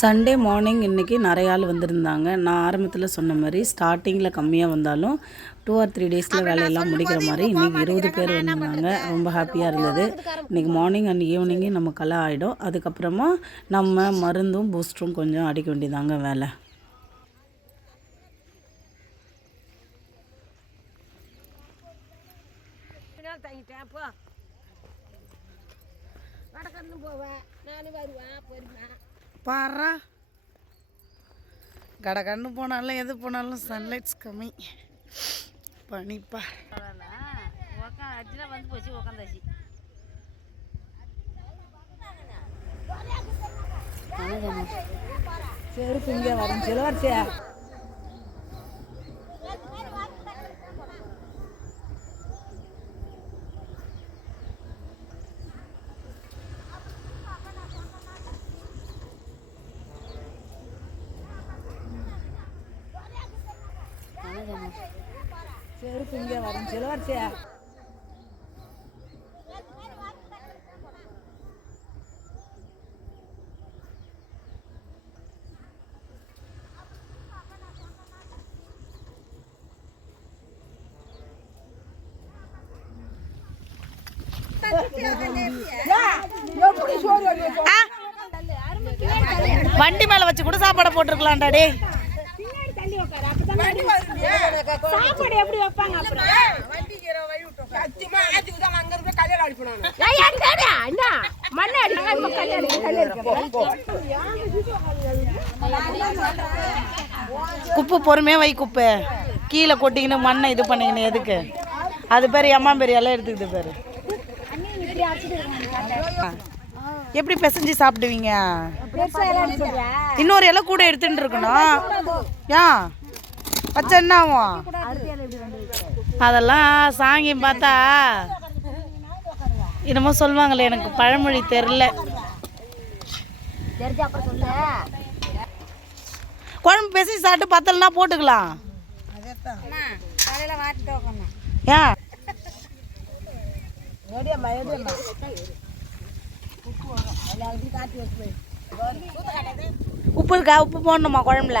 Sunday morning இன்றைக்கி நிறைய ஆள் வந்திருந்தாங்க. நான் ஆரம்பத்தில் சொன்ன மாதிரி ஸ்டார்டிங்கில் கம்மியாக வந்தாலும் டூ ஆர் த்ரீ டேஸில் வேலையெல்லாம் முடிக்கிற மாதிரி இன்றைக்கி இருபது பேர் வந்திருந்தாங்க. ரொம்ப ஹாப்பியாக இருந்தது. இன்றைக்கி மார்னிங் அண்ட் ஈவினிங்கே நம்ம கலை ஆகிடும் அதுக்கப்புறமா நம்ம மருந்தும் பூஸ்டரும் கொஞ்சம் அடிக்க வேண்டியதாங்க வேலை. தங்கிட்டேன். போ. வடக்கன்னு போவேன். நானும் வருவேன். பொறுமை பாரா. கடை கண்ணு போனாலும் எது போனாலும் சன்லைட்ஸ் கம்மி பனிப்பா. உக்கா வந்து போச்சு உக்காந்தாச்சு செருப்பு இங்கே வரும். சிலவரிசையா செருப்பு இங்கே வரும். சிலவரிசையா வண்டி மேல வச்சு கூட சாப்பாடை போட்டிருக்கலாம்டா டாடி சாப்பாடு எப்படி வைப்பாங்க அப்புறம்? ஏய், எங்கடா? என்ன? மண்ணை அடிக்கிறாங்க, இப்ப கல்யாணம். குப்பு பொறுமையாக வை குப்பு. கீழே கொட்டிக்கின்னு மண்ணை இது பண்ணிக்கின்னு எதுக்கு? அது பேர் எம்மா பேர் எல்லாம் எடுத்துக்கிட்டு பேர். எப்படி பிசைஞ்சு சாப்பிடுவீங்க? இன்னொரு இலை கூட எடுத்துட்டு இருக்கணும். ஏன் பச்சை என்ன ஆகும் அதெல்லாம் சாங்கியம் பார்த்தா என்னமோ சொல்லுவாங்களே எனக்கு பழமொழி தெரில குழம்பு பேசி சாப்பிட்டு பத்தலனா போட்டுக்கலாம். ஏன் உப்பு இருக்கா? உப்பு போடணுமா குழம்புல?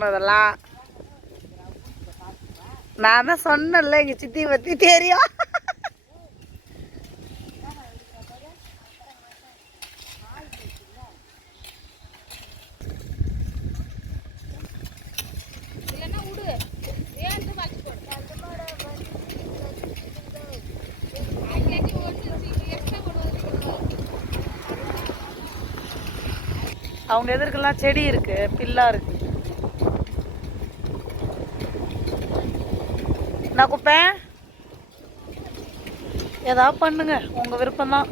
அதெல்லாம் நான் தான் சொன்னேன்ல எங்க சித்தி பத்தி. தெரியும். அவங்க எதிர்க்கெல்லாம் செடி இருக்கு பில்லா இருக்கு. நான் குப்பேன் ஏதாவது பண்ணுங்க. உங்க விருப்பம் தான்